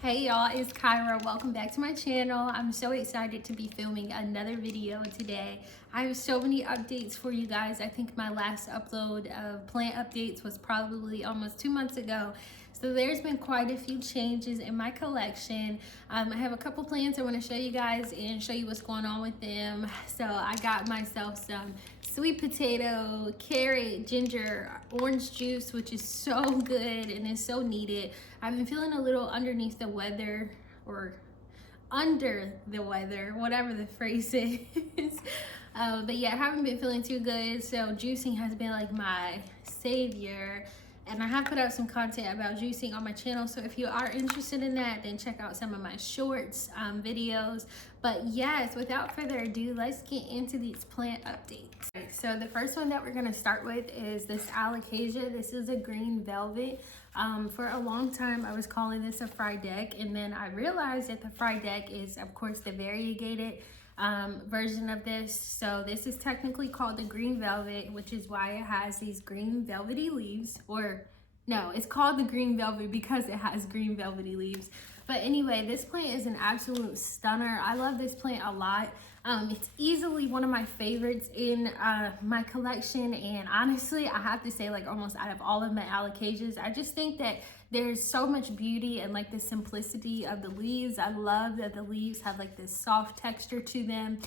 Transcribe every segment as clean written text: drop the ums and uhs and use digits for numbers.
Hey y'all, it's Kyra. Welcome back to my channel. I'm so excited to be filming another video today. I have so many updates for you guys. I think my last upload of plant updates was probably almost 2 months ago. So there's been quite a few changes in my collection. I have a couple plants I want to show you guys and show you what's going on with them. So I got myself some sweet potato, carrot, ginger, orange juice, which is so good and is so needed. I've been feeling a little underneath the weather, or under the weather, whatever the phrase is. But yeah, I haven't been feeling too good, so juicing has been like my savior. And I have put out some content about juicing on my channel, so if you are interested in that, then check out some of my shorts videos. But yes, without further ado, let's get into these plant updates. Okay, so the first one that we're going to start with is this Alocasia. This is a green velvet. For a long time I was calling this a fried deck, and then I realized that the fried deck is of course the variegated version of this. So this is technically called the green velvet, which is why it has these green velvety leaves. Or no, it's called the green velvet because it has green velvety leaves. But anyway, this plant is an absolute stunner. I love this plant a lot. It's easily one of my favorites in my collection, and honestly I have to say, like, almost out of all of my Alocasias, I just think that there's so much beauty and like the simplicity of the leaves. I love that the leaves have like this soft texture to them.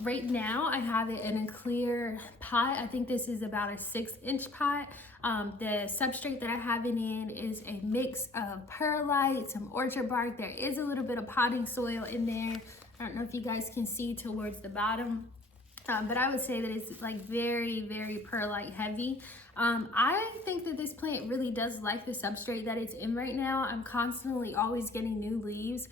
Right now I have it in a clear pot. I think this is about a 6-inch pot. The substrate that I have it in is a mix of perlite, some orchard bark. There is a little bit of potting soil in there. I don't know if you guys can see towards the bottom, but I would say that it's like very, very perlite heavy. I think that this plant really does like the substrate that it's in right now. I'm constantly always getting new leaves.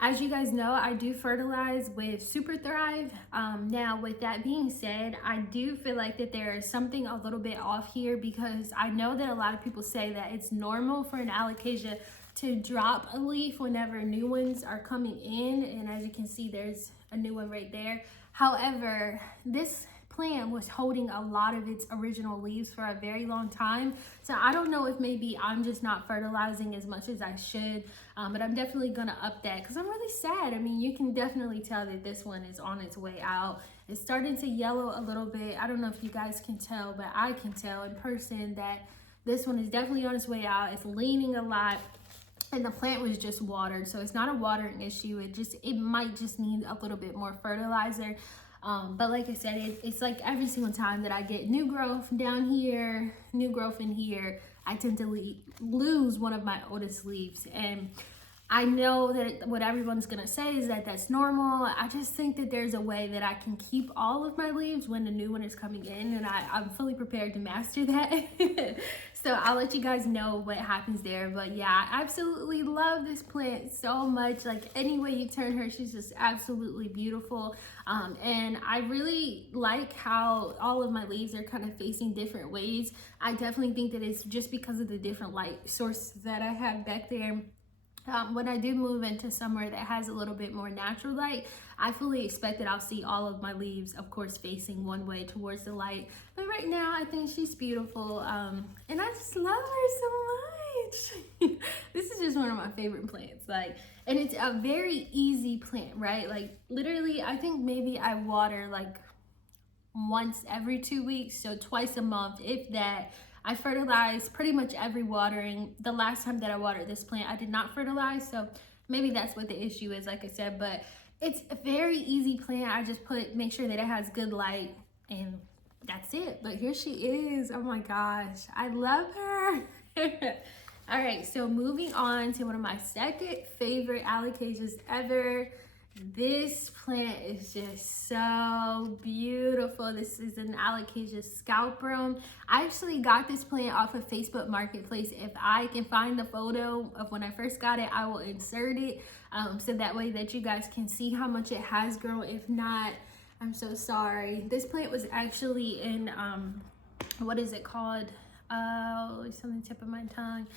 As you guys know, I do fertilize with Super Thrive. Now with that being said, I do feel like that there is something a little bit off here, because I know that a lot of people say that it's normal for an Alocasia to drop a leaf whenever new ones are coming in, and as you can see, there's a new one right there. However, this plant was holding a lot of its original leaves for a very long time, so I don't know if maybe I'm just not fertilizing as much as I should, but I'm definitely gonna up that because I'm really sad. I mean, you can definitely tell that this one is on its way out. It's starting to yellow a little bit. I don't know if you guys can tell, but I can tell in person that this one is definitely on its way out. It's leaning a lot, and the plant was just watered, so it's not a watering issue. It might just need a little bit more fertilizer. But like I said, it's like every single time that I get new growth down here, new growth in here, I tend to lose one of my oldest leaves. And I know that what everyone's gonna say is that that's normal. I just think that there's a way that I can keep all of my leaves when the new one is coming in, and I'm fully prepared to master that. So I'll let you guys know what happens there. But yeah, I absolutely love this plant so much. Like, any way you turn her, she's just absolutely beautiful. And I really like how all of my leaves are kind of facing different ways. I definitely think that it's just because of the different light sources that I have back there. When I do move into somewhere that has a little bit more natural light, I fully expect that I'll see all of my leaves, of course, facing one way towards the light. But right now, I think she's beautiful, and I just love her so much. This is just one of my favorite plants, like, and it's a very easy plant, right? Like, literally, I think maybe I water like once every 2 weeks, so twice a month, if that. I fertilize pretty much every watering. The last time that I watered this plant, I did not fertilize, so maybe that's what the issue is, like I said. But it's a very easy plant. I just make sure that it has good light, and that's it. But here she is. Oh my gosh, I love her. All right, so moving on to one of my second favorite Alocasias ever. This plant is just so beautiful. This is an Alocasia scalprum. I actually got this plant off of Facebook Marketplace. If I can find the photo of when I first got it, I will insert it, so that way that you guys can see how much it has grown. If not, I'm so sorry. This plant was actually in, what is it called? Oh, it's on the tip of my tongue.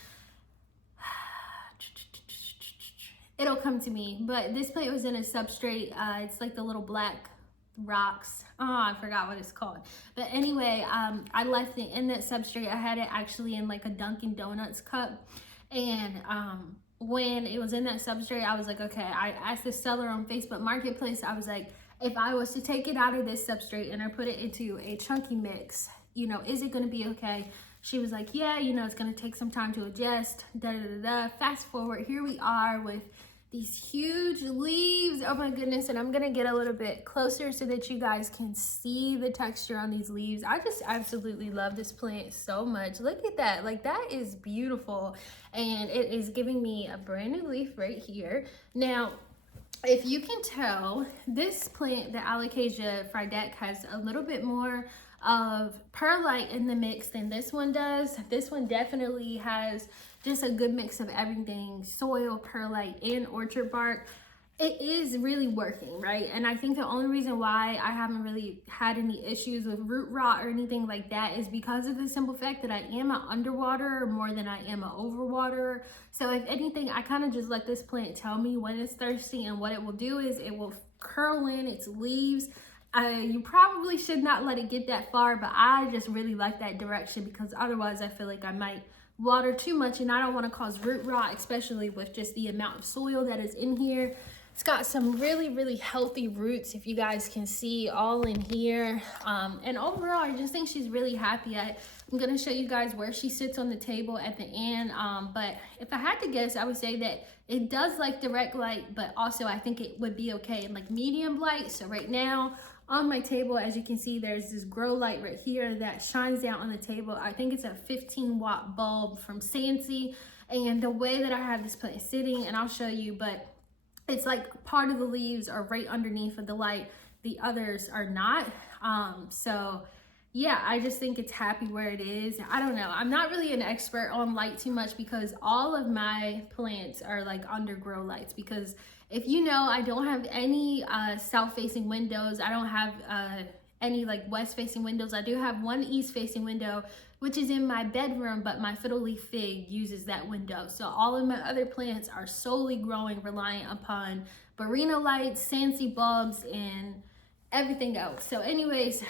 It'll come to me, but this plant was in a substrate. It's like the little black rocks. Oh, I forgot what it's called. But anyway, I left it in that substrate. I had it actually in like a Dunkin' Donuts cup, and when it was in that substrate, I was like, okay, I asked the seller on Facebook Marketplace, I was like, if I was to take it out of this substrate and I put it into a chunky mix, you know, is it gonna be okay? She was like, yeah, you know, it's gonna take some time to adjust, da da da da. Fast forward, here we are with these huge leaves. Oh my goodness. And I'm gonna get a little bit closer so that you guys can see the texture on these leaves. I just absolutely love this plant so much. Look at that, like that is beautiful. And it is giving me a brand new leaf right here. Now, if you can tell, this plant, the Alocasia frydek, has a little bit more of perlite in the mix than this one does. This one definitely has just a good mix of everything, soil, perlite, and orchard bark. It is really working, right? And I think the only reason why I haven't really had any issues with root rot or anything like that is because of the simple fact that I am an underwaterer more than I am an overwaterer. So if anything, I kind of just let this plant tell me when it's thirsty, and what it will do is it will curl in its leaves. You probably should not let it get that far, but I just really like that direction, because otherwise I feel like I might water too much, and I don't want to cause root rot, especially with just the amount of soil that is in here. It's got some really, really healthy roots, if you guys can see, all in here. And overall, I just think she's really happy. I'm going to show you guys where she sits on the table at the end. But if I had to guess, I would say that it does like direct light, but also I think it would be okay in like medium light. So right now on my table, as you can see, there's this grow light right here that shines down on the table. I think it's a 15-watt bulb from Sansi. And the way that I have this plant sitting, and I'll show you, but it's like part of the leaves are right underneath of the light, the others are not. So yeah, I just think it's happy where it is. I don't know, I'm not really an expert on light too much, because all of my plants are like under grow lights, because if you know, I don't have any south-facing windows. I don't have any like west-facing windows. I do have one east-facing window, which is in my bedroom, but my fiddle leaf fig uses that window. So all of my other plants are solely growing reliant upon Barino lights, Sansi bulbs, and everything else. So anyways,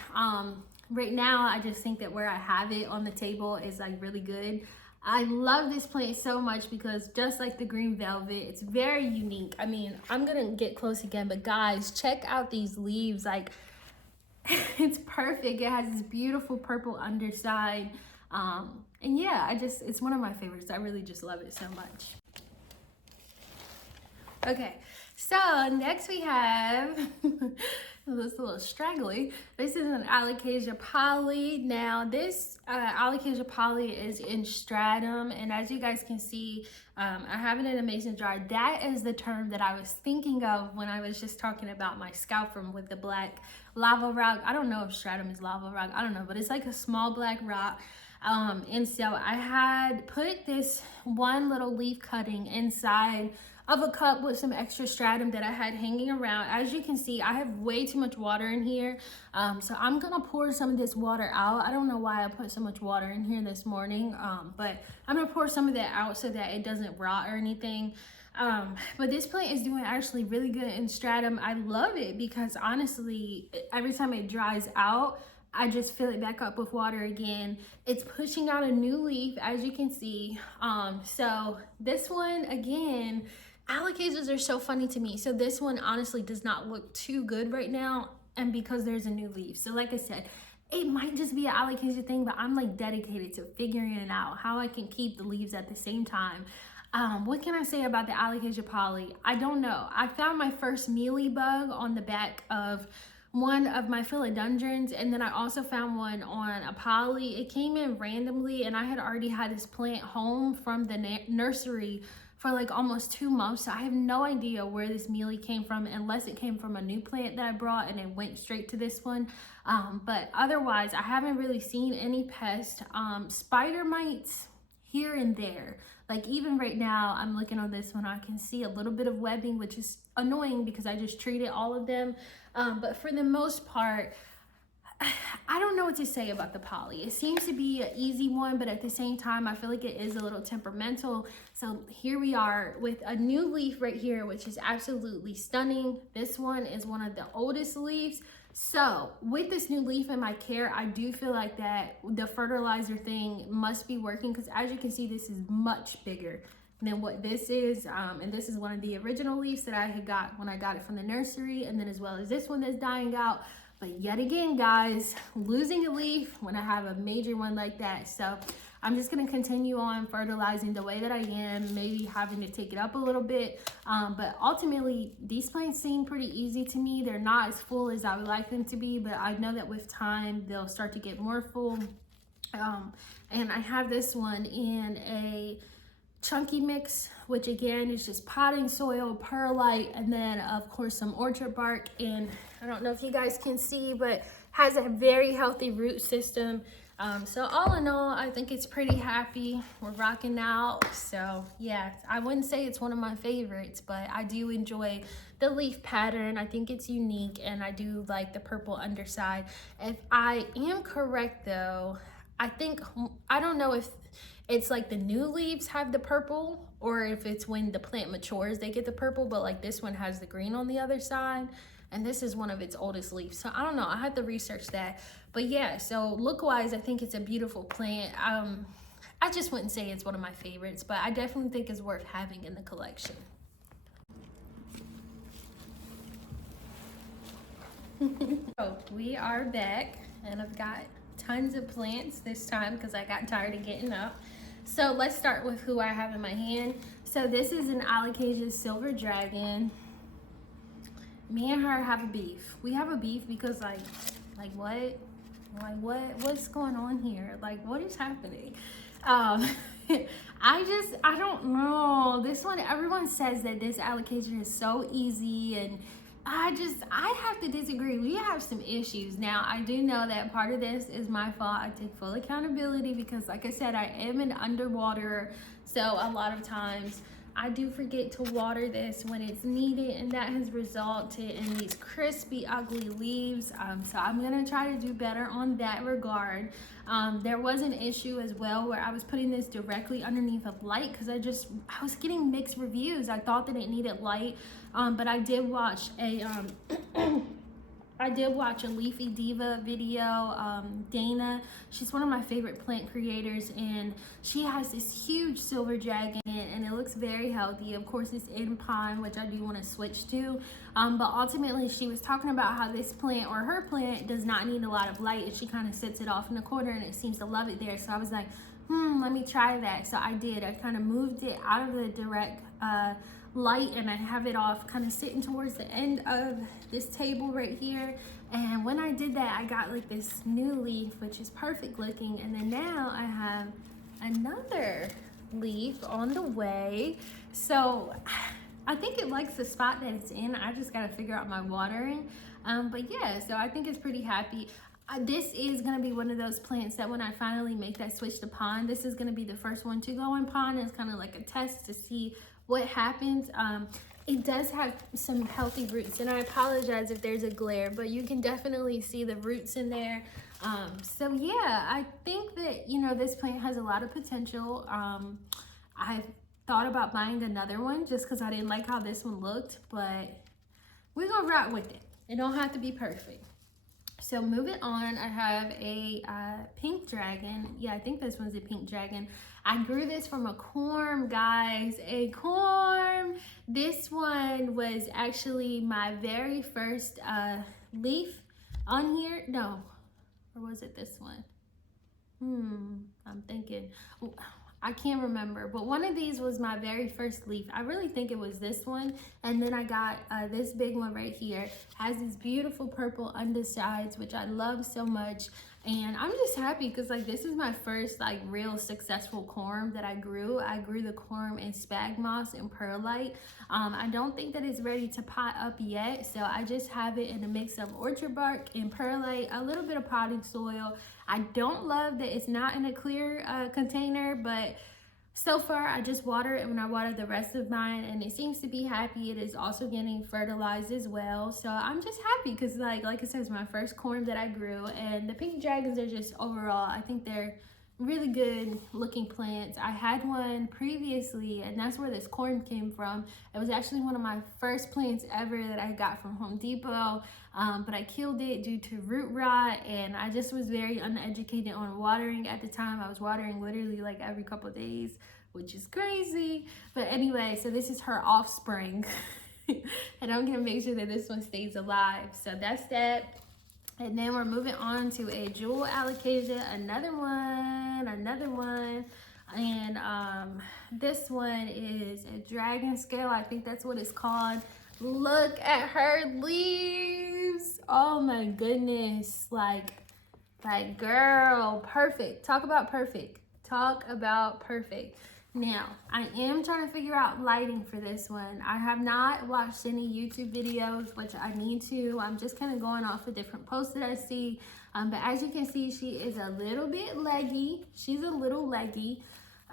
right now I just think that where I have it on the table is like really good. I love this plant so much because just like the green velvet, it's very unique. I mean, I'm gonna get close again, but guys, check out these leaves. Like, it's perfect. It has this beautiful purple underside. And yeah, it's one of my favorites. I really just love it so much. Okay, so next we have this little straggly. This is an Alocasia poly. Now this Alocasia poly is in stratum, and as you guys can see, I have it in a mason jar. That is the term that I was thinking of when I was just talking about my scalprum with the black lava rock. I don't know if stratum is lava rock, I don't know, but it's like a small black rock. And so I had put this one little leaf cutting inside of a cup with some extra stratum that I had hanging around. As you can see, I have way too much water in here. So I'm gonna pour some of this water out. I don't know why I put so much water in here this morning, but I'm gonna pour some of that out so that it doesn't rot or anything. But this plant is doing actually really good in stratum. I love it because honestly, every time it dries out, I just fill it back up with water again. It's pushing out a new leaf, as you can see. So this one, again, Alocasias are so funny to me. So this one honestly does not look too good right now, and because there's a new leaf. So like I said, it might just be an Alocasia thing, but I'm like dedicated to figuring it out, how I can keep the leaves at the same time. What can I say about the Alocasia poly? I don't know. I found my first mealy bug on the back of one of my philodendrons, and then I also found one on a poly. It came in randomly, and I had already had this plant home from the nursery for like almost 2 months, so I have no idea where this mealy came from, unless it came from a new plant that I brought and it went straight to this one. But otherwise, I haven't really seen any pests. Spider mites here and there. Like even right now, I'm looking on this one, I can see a little bit of webbing, which is annoying because I just treated all of them. But for the most part, I don't know what to say about the poly. It seems to be an easy one, but at the same time, I feel like it is a little temperamental. So here we are with a new leaf right here, which is absolutely stunning. This one is one of the oldest leaves. So with this new leaf in my care, I do feel like that the fertilizer thing must be working, because as you can see, this is much bigger. than what this is. And this is one of the original leaves that I had got when I got it from the nursery, and then as well as this one that's dying out. But yet again, guys, losing a leaf when I have a major one like that. So I'm just gonna continue on fertilizing the way that I am, maybe having to take it up a little bit. But ultimately, these plants seem pretty easy to me. They're not as full as I would like them to be, but I know that with time, they'll start to get more full. And I have this one in a chunky mix, which again is just potting soil, perlite, and then of course some orchard bark. And I don't know if you guys can see, but has a very healthy root system. So all in all, I think it's pretty happy. We're rocking out. So yeah, I wouldn't say it's one of my favorites, but I do enjoy the leaf pattern. I think it's unique, and I do like the purple underside. If I am correct though, I don't know if it's like the new leaves have the purple, or if it's when the plant matures they get the purple, but like this one has the green on the other side, and this is one of its oldest leaves. So I don't know, I have to research that. But yeah, so look wise, I think it's a beautiful plant. I just wouldn't say it's one of my favorites, but I definitely think it's worth having in the collection. So we are back, and I've got tons of plants this time because I got tired of getting up. So let's start with who I have in my hand. So this is an Alocasia silver dragon. Me and her have a beef. We have a beef because like what? Like what's going on here? Like what is happening? I don't know. This one, everyone says that this Alocasia is so easy, and I have to disagree. We have some issues. Now, I do know that part of this is my fault. I take full accountability because, like I said, I am an underwaterer. So a lot of times I do forget to water this when it's needed, and that has resulted in these crispy, ugly leaves. So I'm gonna try to do better on that regard. There was an issue as well where I was putting this directly underneath of light because I was getting mixed reviews. I thought that it needed light, but I did watch a Leafy Diva video. Dana, she's one of my favorite plant creators, and she has this huge silver dragon, and it looks very healthy. Of course, it's in pine, which I do want to switch to. But ultimately, she was talking about how this plant, or her plant, does not need a lot of light, and she kind of sits it off in the corner, and it seems to love it there. So I was like, let me try that. So I did. I kind of moved it out of the direct light, and I have it off kind of sitting towards the end of this table right here. And when I did that, I got like this new leaf, which is perfect looking. And then now I have another leaf on the way. So I think it likes the spot that it's in. I just got to figure out my watering. But yeah, so I think it's pretty happy. This is going to be one of those plants that when I finally make that switch to pond, this is going to be the first one to go in pond. It's kind of like a test to see what happens. It does have some healthy roots, and I apologize if there's a glare, but you can definitely see the roots in there. So yeah, I think that, you know, this plant has a lot of potential. I thought about buying another one just because I didn't like how this one looked, but we're gonna rock with it. It don't have to be perfect. So moving on, I have a pink dragon. Yeah, I think this one's a pink dragon. I grew this from a corm, guys, a corm. This one was actually my very first leaf on here. No, or was it this one? I'm thinking. I can't remember, but one of these was my very first leaf. I really think it was this one. And then I got this big one right here. Has these beautiful purple undersides, which I love so much. And I'm just happy because like this is my first like real successful corm that I grew. I grew the corm in spag moss and perlite. I don't think that it's ready to pot up yet. So I just have it in a mix of orchard bark and perlite, a little bit of potting soil. I don't love that it's not in a clear container, but so far I just water it when I water the rest of mine, and it seems to be happy. It is also getting fertilized as well. So I'm just happy because like I said, it's my first corm that I grew, and the pink dragons are just overall, I think they're really good looking plants. I had one previously, and that's where this corn came from. It was actually one of my first plants ever that I got from Home Depot, but I killed it due to root rot, and I just was very uneducated on watering at the time. I was watering literally like every couple of days, which is crazy. But anyway, so this is her offspring. And I'm gonna make sure that this one stays alive. So that's that. And then we're moving on to a jewel alocasia, another one. And this one is a dragonscale. I think that's what it's called. Look at her leaves. Oh my goodness. Like girl, perfect. Talk about perfect. Now, I am trying to figure out lighting for this one. I have not watched any YouTube videos, which I need to. I'm just kind of going off the different posts that I see. But as you can see, she is a little bit leggy. She's a little leggy.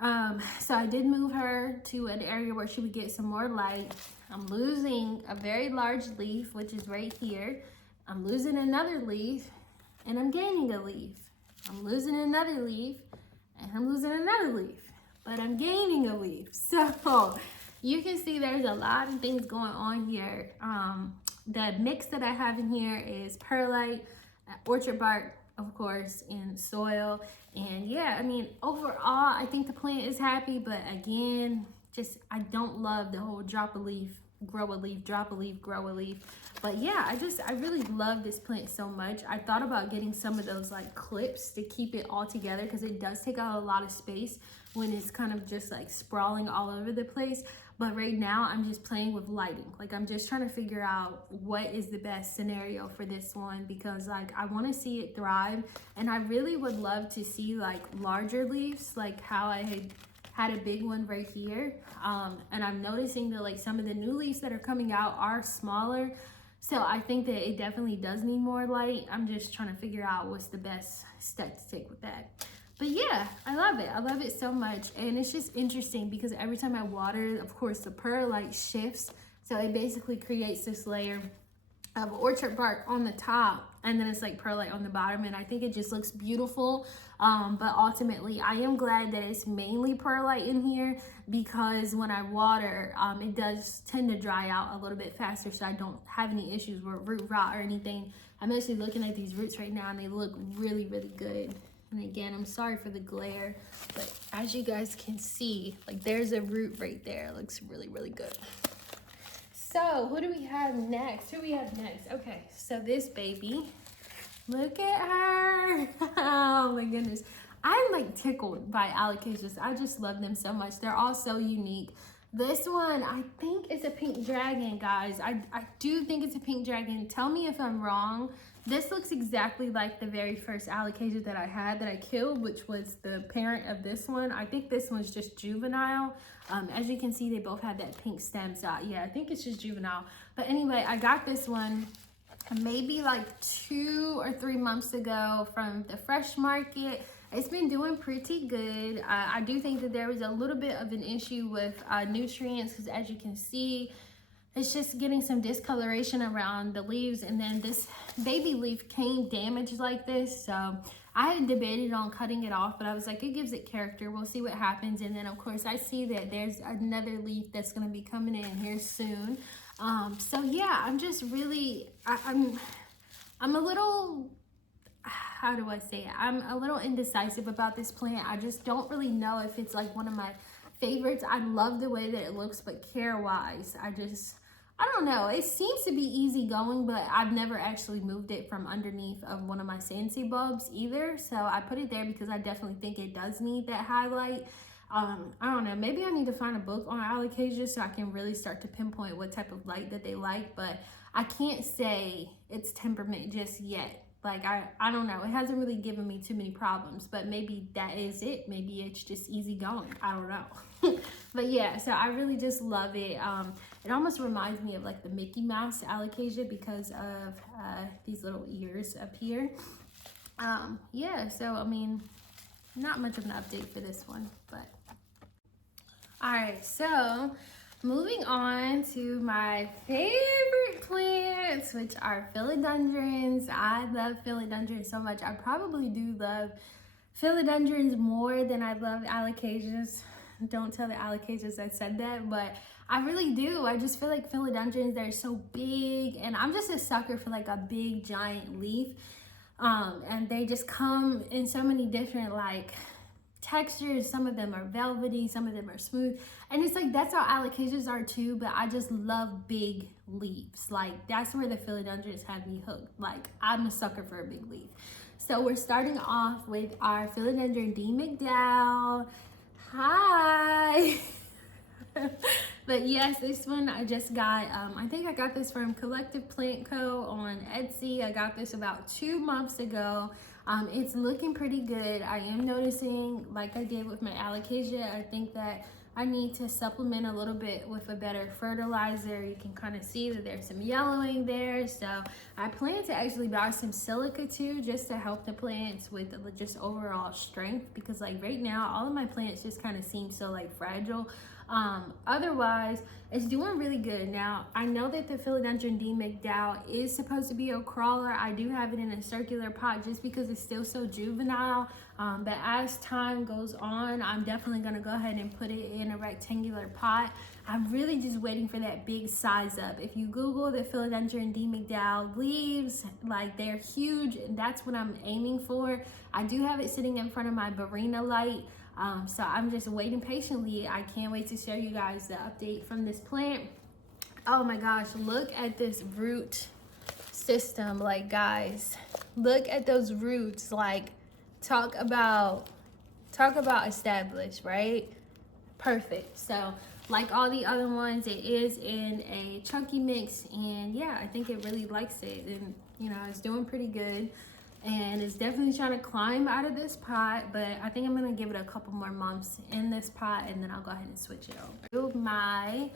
So I did move her to an area where she would get some more light. I'm losing a very large leaf, which is right here. I'm losing another leaf, and I'm gaining a leaf. I'm losing another leaf, and I'm losing another leaf. But I'm gaining a leaf. So you can see there's a lot of things going on here. The mix that I have in here is perlite, orchard bark, of course, and soil. And yeah, I mean, overall, I think the plant is happy, but again, just, I don't love the whole drop a leaf, grow a leaf, drop a leaf, grow a leaf. But yeah, I really love this plant so much. I thought about getting some of those like clips to keep it all together, because it does take out a lot of space when it's kind of just like sprawling all over the place. But right now I'm just playing with lighting. Like, I'm just trying to figure out what is the best scenario for this one, because like I want to see it thrive, and I really would love to see like larger leaves, like how I had a big one right here. And I'm noticing that like some of the new leaves that are coming out are smaller. So I think that it definitely does need more light. I'm just trying to figure out what's the best step to take with that. But yeah, I love it. I love it so much. And it's just interesting because every time I water, of course, the perlite shifts. So it basically creates this layer of orchard bark on the top, and then it's like perlite on the bottom, and I think it just looks beautiful. But ultimately, I am glad that it's mainly perlite in here, because when I water, it does tend to dry out a little bit faster, so I don't have any issues with root rot or anything. I'm actually looking at these roots right now, and they look really, really good. And again, I'm sorry for the glare, but as you guys can see, like there's a root right there. It looks really, really good. So who do we have next? Okay, so this baby, look at her. Oh my goodness. I'm like tickled by alocasias. I just love them so much. They're all so unique. This one, I think it's a pink dragon, guys. I do think it's a pink dragon. Tell me if I'm wrong. This looks exactly like the very first alocasia that I had that I killed, which was the parent of this one. I think this one's just juvenile. As you can see, they both have that pink stem. So yeah, I think it's just juvenile. But anyway, I got this one maybe like 2 or 3 months ago from the fresh market. It's been doing pretty good. I do think that there was a little bit of an issue with nutrients, because as you can see, it's just getting some discoloration around the leaves, and then this baby leaf came damaged like this. So I had debated on cutting it off, but I was like, it gives it character. We'll see what happens. And then of course I see that there's another leaf that's gonna be coming in here soon. So yeah, I'm just really, I'm a little, how do I say it? I'm a little indecisive about this plant. I just don't really know if it's like one of my favorites. I love the way that it looks, but care wise, I don't know. It seems to be easy going, but I've never actually moved it from underneath of one of my Scentsy bulbs either. So I put it there because I definitely think it does need that highlight. I don't know. Maybe I need to find a book on alocasia so I can really start to pinpoint what type of light that they like. But I can't say it's temperament just yet. Like, I don't know. It hasn't really given me too many problems, but maybe that is it. Maybe it's just easy going. I don't know. But yeah, so I really just love it. It almost reminds me of like the Mickey Mouse alocasia because of these little ears up here. Yeah, so I mean, not much of an update for this one, but. All right, so moving on to my favorite plants, which are philodendrons. I love philodendrons so much. I probably do love philodendrons more than I love alocasias. Don't tell the alocasias I said that, but I really do. I just feel like philodendrons, they're so big, and I'm just a sucker for like a big giant leaf. And they just come in so many different like textures. Some of them are velvety, some of them are smooth, and it's like that's how alocasias are too, but I just love big leaves. Like that's where the philodendrons have me hooked. Like I'm a sucker for a big leaf. So we're starting off with our philodendron D. McDowell. Hi. But yes, this one I just got, I think I got this from Collective Plant Co. on Etsy. I got this about 2 months ago. It's looking pretty good. I am noticing, like I did with my alocasia, I think that I need to supplement a little bit with a better fertilizer. You can kind of see that there's some yellowing there. So I plan to actually buy some silica too, just to help the plants with just overall strength, because like right now, all of my plants just kind of seem so like fragile. Otherwise, it's doing really good. Now, I know that the philodendron D. McDowell is supposed to be a crawler. I do have it in a circular pot just because it's still so juvenile. But as time goes on, I'm definitely going to go ahead and put it in a rectangular pot. I'm really just waiting for that big size up. If you Google the philodendron D. McDowell leaves, like they're huge, and that's what I'm aiming for. I do have it sitting in front of my Barina light. So I'm just waiting patiently. I can't wait to show you guys the update from this plant. Oh my gosh, look at this root system. Like guys, look at those roots. Like talk about established, right? Perfect. So like all the other ones, it is in a chunky mix, and yeah, I think it really likes it, and you know, it's doing pretty good. And it's definitely trying to climb out of this pot, but I think I'm gonna give it a couple more months in this pot, and then I'll go ahead and switch it over to my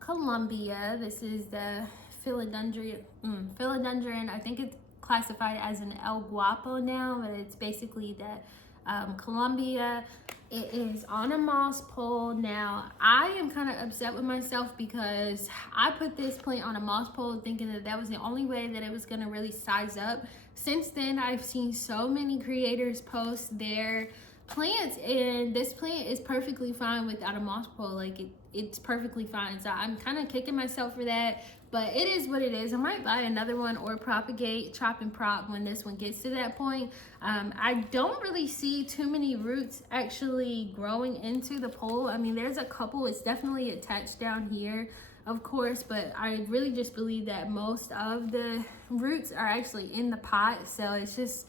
Columbia. This is the philodendron. I think it's classified as an El Guapo now, but it's basically that Columbia. It is on a moss pole. Now, I am kind of upset with myself because I put this plant on a moss pole thinking that that was the only way that it was going to really size up. Since then, I've seen so many creators post their plants, and this plant is perfectly fine without a moss pole. Like it's perfectly fine. So I'm kind of kicking myself for that, but it is what it is. I might buy another one or propagate, chop and prop when this one gets to that point. I don't really see too many roots actually growing into the pole. I mean, there's a couple. It's definitely attached down here, of course, but I really just believe that most of the roots are actually in the pot. So it's just,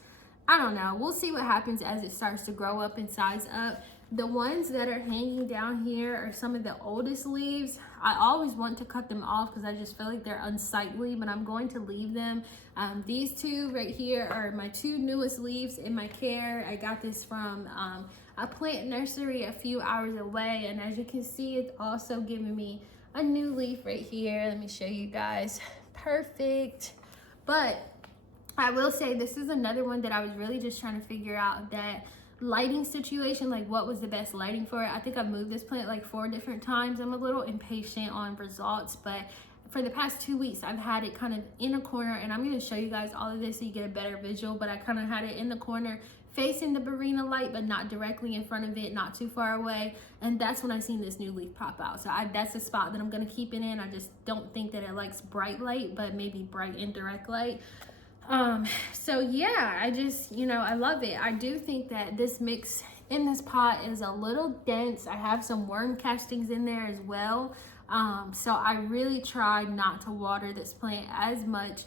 I don't know. We'll see what happens as it starts to grow up and size up. The ones that are hanging down here are some of the oldest leaves. I always want to cut them off because I just feel like they're unsightly, but I'm going to leave them. These two right here are my 2 newest leaves in my care. I got this from a plant nursery a few hours away, and as you can see, it's also giving me a new leaf right here. Let me show you guys. Perfect. But I will say this is another one that I was really just trying to figure out that lighting situation, like what was the best lighting for it. I think I've moved this plant like 4 different times. I'm a little impatient on results, but for the past 2 weeks I've had it kind of in a corner, and I'm going to show you guys all of this so you get a better visual. But I kind of had it in the corner facing the Barina light, but not directly in front of it, not too far away, and that's when I seen this new leaf pop out. So that's the spot that I'm going to keep it in. I just don't think that it likes bright light, but maybe bright indirect light. So yeah, I just, you know, I love it. I do think that this mix in this pot is a little dense. I have some worm castings in there as well. So I really try not to water this plant as much.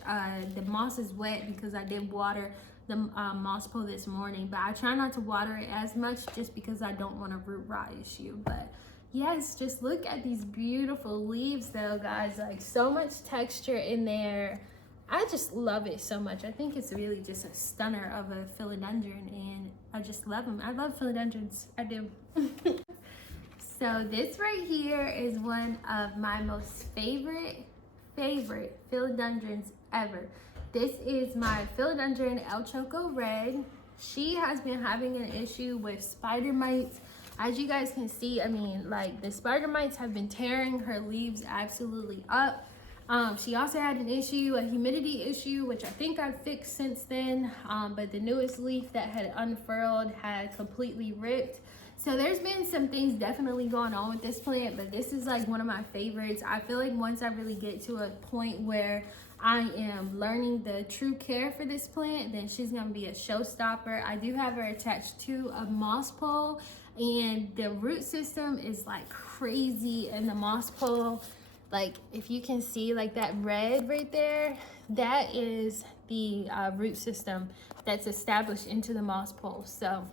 The moss is wet because I did water the moss pole this morning, but I try not to water it as much just because I don't want a root rot issue. But yes, just look at these beautiful leaves though, guys. Like so much texture in there. I just love it so much. I think it's really just a stunner of a philodendron, and I just love them. I love philodendrons. I do. So this right here is one of my most favorite philodendrons ever. This is my philodendron El Choco Red. She has been having an issue with spider mites. As you guys can see, I mean, like the spider mites have been tearing her leaves absolutely up. She also had an issue, a humidity issue, which I think I've fixed since then. But the newest leaf that had unfurled had completely ripped. So there's been some things definitely going on with this plant, but this is like one of my favorites. I feel like once I really get to a point where I am learning the true care for this plant, then she's gonna be a showstopper. I do have her attached to a moss pole, and the root system is like crazy in the moss pole. Like if you can see like that red right there, that is the root system that's established into the moss pole. So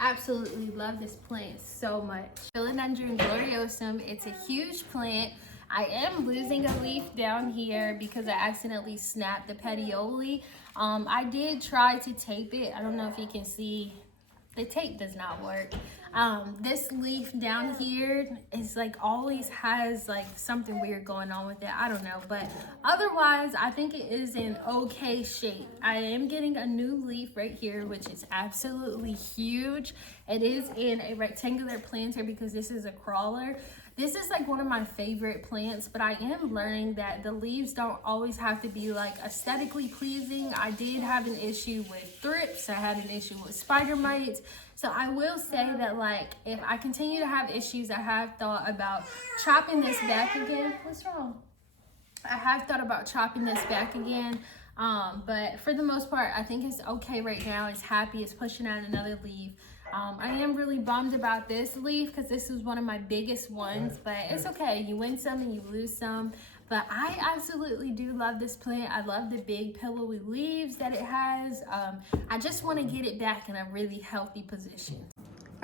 absolutely love this plant so much. Philodendron Gloriosum, it's a huge plant. I am losing a leaf down here because I accidentally snapped the petiole. I did try to tape it. I don't know if you can see, the tape does not work. This leaf down here is like always has like something weird going on with it. I don't know, but otherwise I think it is in okay shape. I am getting a new leaf right here, which is absolutely huge. It is in a rectangular planter because this is a crawler. This is like one of my favorite plants, but I am learning that the leaves don't always have to be like aesthetically pleasing. I did have an issue with thrips. I had an issue with spider mites. So I will say that like if I continue to have issues, I have thought about chopping this back again. What's wrong? I have thought about chopping this back again. But for the most part, I think it's okay right now. It's happy. It's pushing out another leaf. I am really bummed about this leaf because this is one of my biggest ones, but it's okay. You win some and you lose some. But I absolutely do love this plant. I love the big pillowy leaves that it has. I just want to get it back in a really healthy position.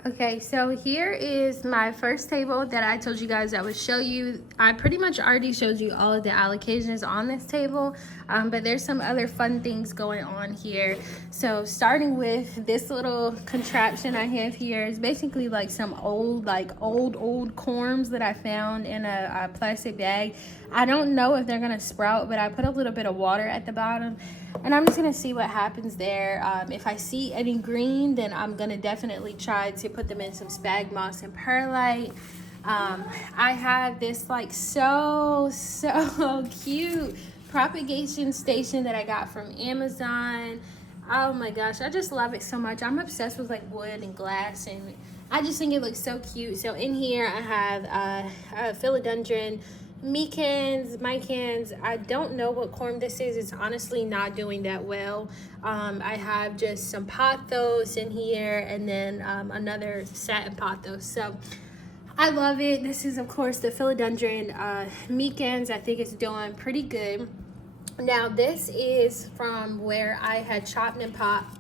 Okay, so here is my first table that I told you guys I would show you. I pretty much already showed you all of the allocations on this table, but there's some other fun things going on here. So starting with this little contraption I have here is basically like some old corms that I found in a plastic bag. I don't know if they're gonna sprout, but I put a little bit of water at the bottom, and I'm just gonna see what happens there. If I see any green, then I'm gonna definitely try to put them in some spag moss and perlite. I have this like so cute propagation station that I got from Amazon. Oh my gosh, I just love it so much. I'm obsessed with like wood and glass, and I just think it looks so cute. So in here I have a philodendron micans. I don't know what corm this is. It's honestly not doing that well. I have just some pothos in here, and then another satin pothos. So I love it. This is of course the philodendron micans. I think it's doing pretty good. Now this is from where I had chopped and propped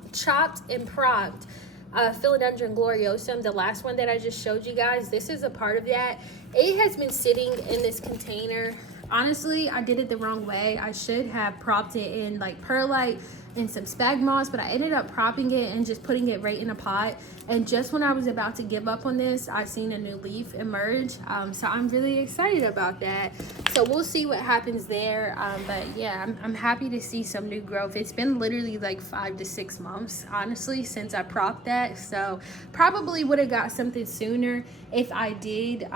philodendron gloriosum, the last one that I just showed you guys. This is a part of that. It has been sitting in this container. Honestly, I did it the wrong way. I should have propped it in like perlite and some spag moss, but I ended up propping it and just putting it right in a pot. And just when I was about to give up on this, I seen a new leaf emerge. So I'm really excited about that. So we'll see what happens there. But yeah, I'm happy to see some new growth. It's been literally like 5 to 6 months, honestly, since I propped that. So probably would have got something sooner if I did,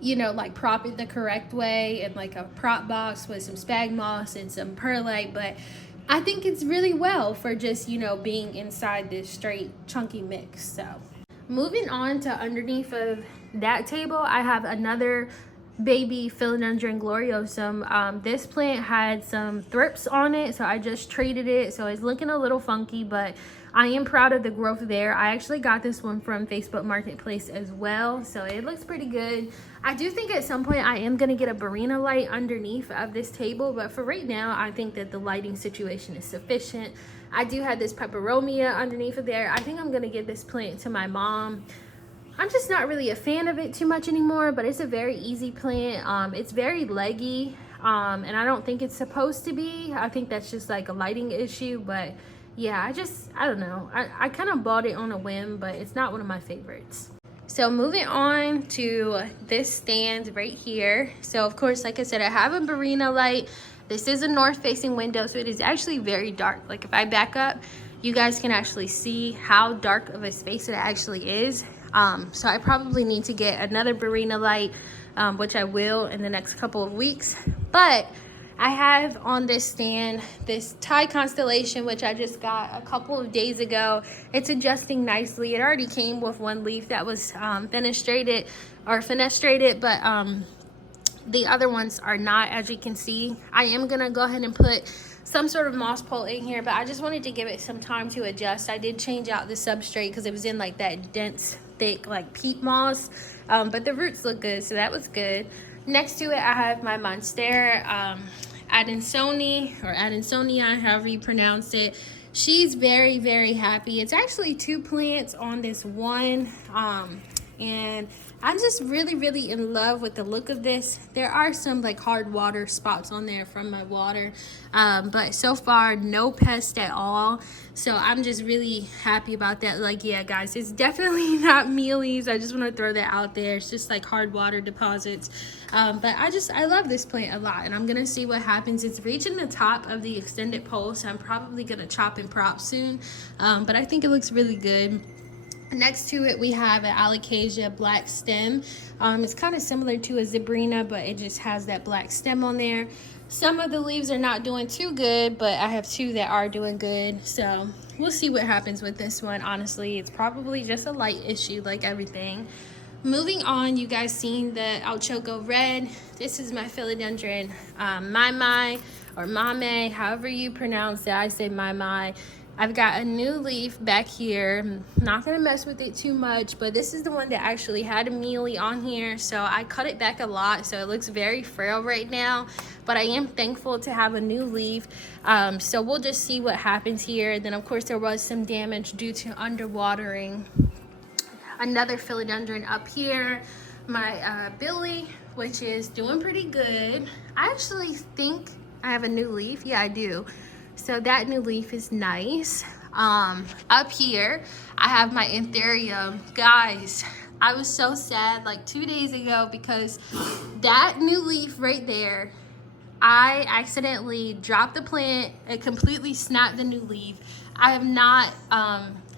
you know, like prop it the correct way in like a prop box with some spag moss and some perlite. But I think it's really well for just, you know, being inside this straight chunky mix. So moving on to underneath of that table, I have another baby philodendron gloriosum. This plant had some thrips on it, so I just treated it. So it's looking a little funky, but I am proud of the growth there. I actually got this one from Facebook Marketplace as well, so it looks pretty good. I do think at some point I am going to get a Barina light underneath of this table, but for right now I think that the lighting situation is sufficient. I do have this peperomia underneath of there. I think I'm going to give this plant to my mom. I'm just not really a fan of it too much anymore, but it's a very easy plant. It's very leggy, and I don't think it's supposed to be. I think that's just like a lighting issue, but yeah, I don't know. I kind of bought it on a whim, but it's not one of my favorites. So moving on to this stand right here. So of course, like I said, I have a Barina light. This is a north facing window, so it is actually very dark. Like if I back up, you guys can actually see how dark of a space it actually is. So I probably need to get another Barina light. which I will in the next couple of weeks. But I have on this stand this Thai constellation, which I just got a couple of days ago. It's adjusting nicely. It already came with one leaf that was fenestrated, but the other ones are not, as you can see. I am gonna go ahead and put some sort of moss pole in here, but I just wanted to give it some time to adjust. I did change out the substrate because it was in like that dense, thick, like peat moss, but the roots look good, so that was good. Next to it, I have my Monstera Adansonia, however you pronounce it. She's very, very happy. It's actually 2 plants on this one, and I'm just really, really in love with the look of this. There are some like hard water spots on there from my water, but so far no pest at all. So I'm just really happy about that. Like, yeah, guys, it's definitely not mealies. I just want to throw that out there. It's just like hard water deposits. But I love this plant a lot, and I'm gonna see what happens. It's reaching the top of the extended pole, so I'm probably gonna chop and prop soon. But I think it looks really good. Next to it, we have an Alocasia black stem. It's kind of similar to a Zebrina, but it just has that black stem on there. Some of the leaves are not doing too good, but I have 2 that are doing good. So we'll see what happens with this one. Honestly, it's probably just a light issue like everything. Moving on, you guys seen the Choco Red. This is my philodendron mai or mame, however you pronounce it. I say mai. I've got a new leaf back here. I'm not gonna mess with it too much, but this is the one that actually had a mealy on here, so I cut it back a lot, so it looks very frail right now, but I am thankful to have a new leaf. So we'll just see what happens here. Then of course there was some damage due to underwatering. Another philodendron up here, my Billy, which is doing pretty good. I actually think I have a new leaf. Yeah, I do. So that new leaf is nice. Up here, I have my Anthurium. Guys, I was so sad like 2 days ago because that new leaf right there, I accidentally dropped the plant. It completely snapped the new leaf. I have not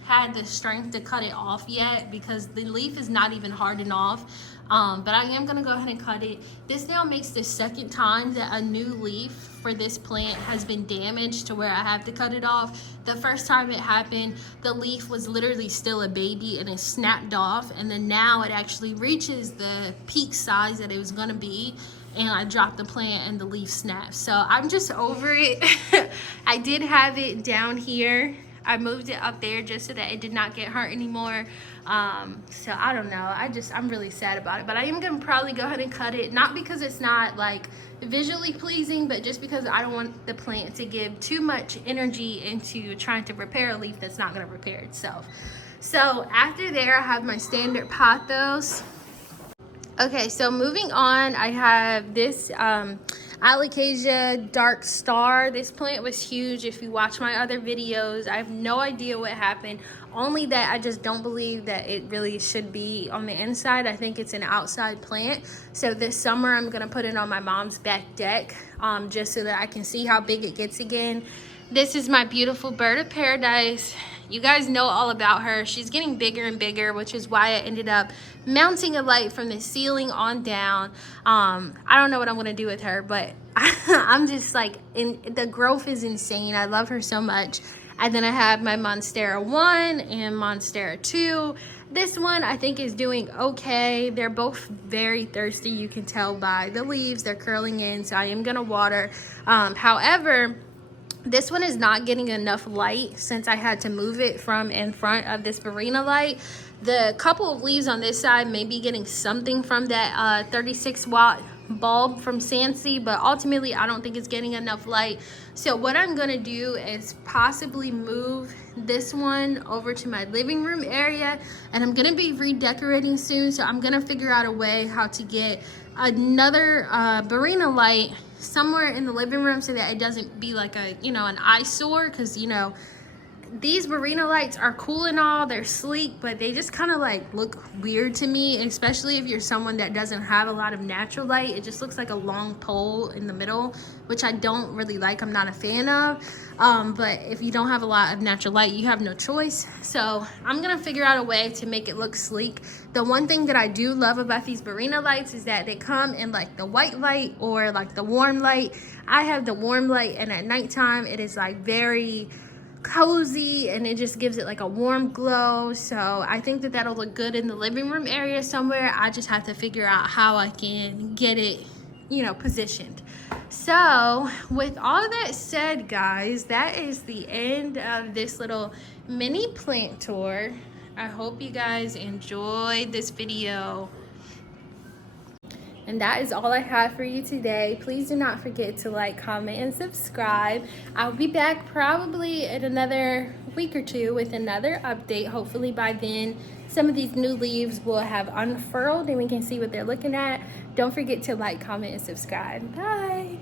had the strength to cut it off yet because the leaf is not even hardened off. But I am gonna go ahead and cut it. This now makes the 2nd time that a new leaf for this plant has been damaged to where I have to cut it off. The first time it happened, the leaf was literally still a baby and it snapped off, and then now it actually reaches the peak size that it was gonna be, and I dropped the plant and the leaf snapped. So I'm just over it. I did have it down here. I moved it up there just so that it did not get hurt anymore. So I don't know. I'm really sad about it, but I am gonna probably go ahead and cut it, not because it's not like visually pleasing, but just because I don't want the plant to give too much energy into trying to repair a leaf that's not gonna repair itself. So after there, I have my standard pothos. Okay, so moving on, I have this Alocasia Dark Star. This plant was huge. If you watch my other videos, I have no idea what happened. Only that I just don't believe that it really should be on the inside. I think it's an outside plant. So this summer I'm gonna put it on my mom's back deck just so that I can see how big it gets again. This is my beautiful bird of paradise. You guys know all about her. She's getting bigger and bigger, which is why I ended up mounting a light from the ceiling on down. I don't know what I'm gonna do with her, but I'm just like, the growth is insane. I love her so much. And then I have my Monstera 1 and Monstera 2. This one I think is doing okay. They're both very thirsty. You can tell by the leaves. They're curling in, so I am gonna water. However, this one is not getting enough light since I had to move it from in front of this Verena light. The couple of leaves on this side may be getting something from that 36 watt bulb from Sansi, but ultimately I don't think it's getting enough light. So what I'm gonna do is possibly move this one over to my living room area, and I'm gonna be redecorating soon, so I'm gonna figure out a way how to get another Verena light somewhere in the living room so that it doesn't be like a, you know, an eyesore, because, you know, these Barina lights are cool and all, they're sleek, but they just kind of like look weird to me, especially if you're someone that doesn't have a lot of natural light. It just looks like a long pole in the middle, which I don't really like. I'm not a fan of. But if you don't have a lot of natural light, you have no choice. So I'm gonna figure out a way to make it look sleek. The one thing that I do love about these Barina lights is that they come in like the white light or like the warm light. I have the warm light, and at nighttime it is like very cozy and it just gives it like a warm glow. So I think that that'll look good in the living room area somewhere. I just have to figure out how I can get it, you know, positioned. So with all that said, guys, that is the end of this little mini plant tour. I hope you guys enjoyed this video. And that is all I have for you today. Please do not forget to like, comment, and subscribe. I'll be back probably in another week or two with another update. Hopefully by then, some of these new leaves will have unfurled and we can see what they're looking at. Don't forget to like, comment, and subscribe. Bye.